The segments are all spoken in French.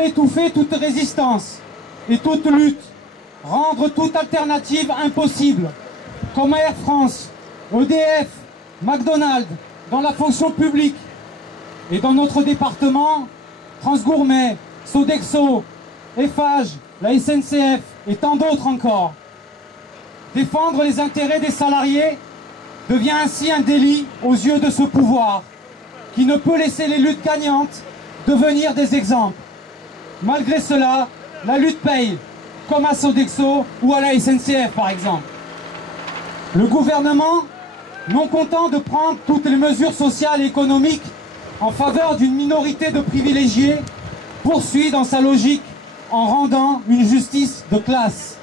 veulent étouffer toute résistance et toute lutte, rendre toute alternative impossible, comme Air France, EDF, McDonald's, dans la fonction publique. Et dans notre département, Transgourmet, Sodexo, Eiffage, la SNCF et tant d'autres encore. Défendre les intérêts des salariés devient ainsi un délit aux yeux de ce pouvoir, qui ne peut laisser les luttes gagnantes devenir des exemples. Malgré cela, la lutte paye, comme à Sodexo ou à la SNCF par exemple. Le gouvernement, non content de prendre toutes les mesures sociales et économiques en faveur d'une minorité de privilégiés, poursuit dans sa logique en rendant une justice de classe.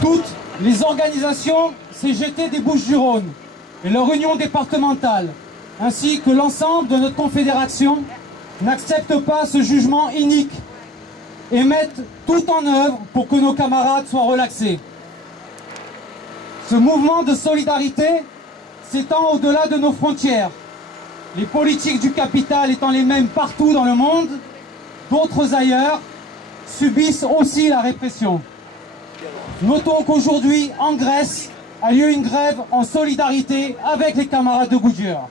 Toutes les organisations CGT des Bouches-du-Rhône et leur union départementale, ainsi que l'ensemble de notre confédération, n'acceptent pas ce jugement inique et mettent tout en œuvre pour que nos camarades soient relaxés. Ce mouvement de solidarité s'étend au-delà de nos frontières. Les politiques du capital étant les mêmes partout dans le monde, d'autres ailleurs subissent aussi la répression. Notons qu'aujourd'hui, en Grèce, a lieu une grève en solidarité avec les camarades de Goodyear.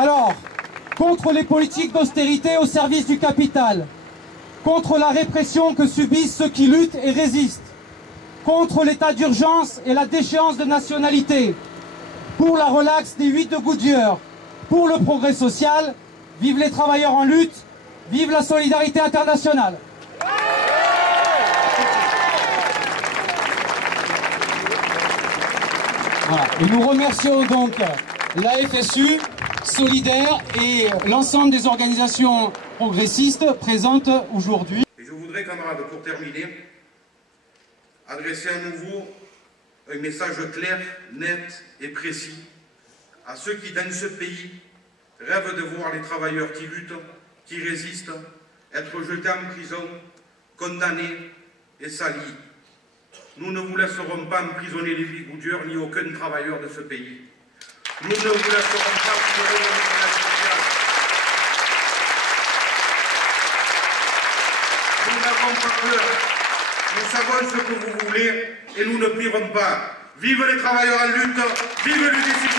Alors, contre les politiques d'austérité au service du capital, contre la répression que subissent ceux qui luttent et résistent, contre l'état d'urgence et la déchéance de nationalité, pour la relaxe des 8 de Goodyear, pour le progrès social, vive les travailleurs en lutte, vive la solidarité internationale. Voilà. Et nous remercions donc la FSU, Solidaire et l'ensemble des organisations progressistes présentes aujourd'hui. Et je voudrais, camarades, pour terminer, adresser à nouveau un message clair, net et précis à ceux qui, dans ce pays, rêvent de voir les travailleurs qui luttent, qui résistent, être jetés en prison, condamnés et salis. Nous ne vous laisserons pas emprisonner les vies Goodyear ni aucun travailleur de ce pays. Nous ne vous laisserons pas tirer le modèle social. Nous n'avons pas peur. Nous savons ce que vous voulez et nous ne plierons pas. Vive les travailleurs en lutte, vive l'UDC.